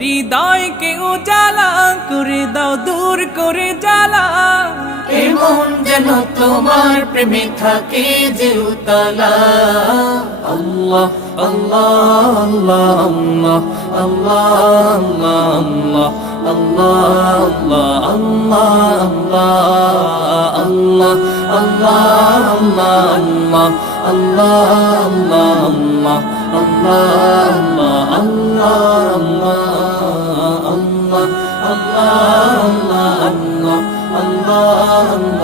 হৃদয়কে উজালা করে দাও, দূর করে জ্বালা। এমন যেন তোমার প্রেমে থাকে যে উতলা। আল্লাহ আল্লাহ আল্লাহ আল্লাহ আল্লাহ আল্লাহ আল্লাহ আল্লাহ আল্লাহ আল্লাহ আল্লাহ আল্লাহ আল্লাহ আল্লাহ আল্লাহ আল্লাহ আল্লাহ আল্লাহ আল্লাহ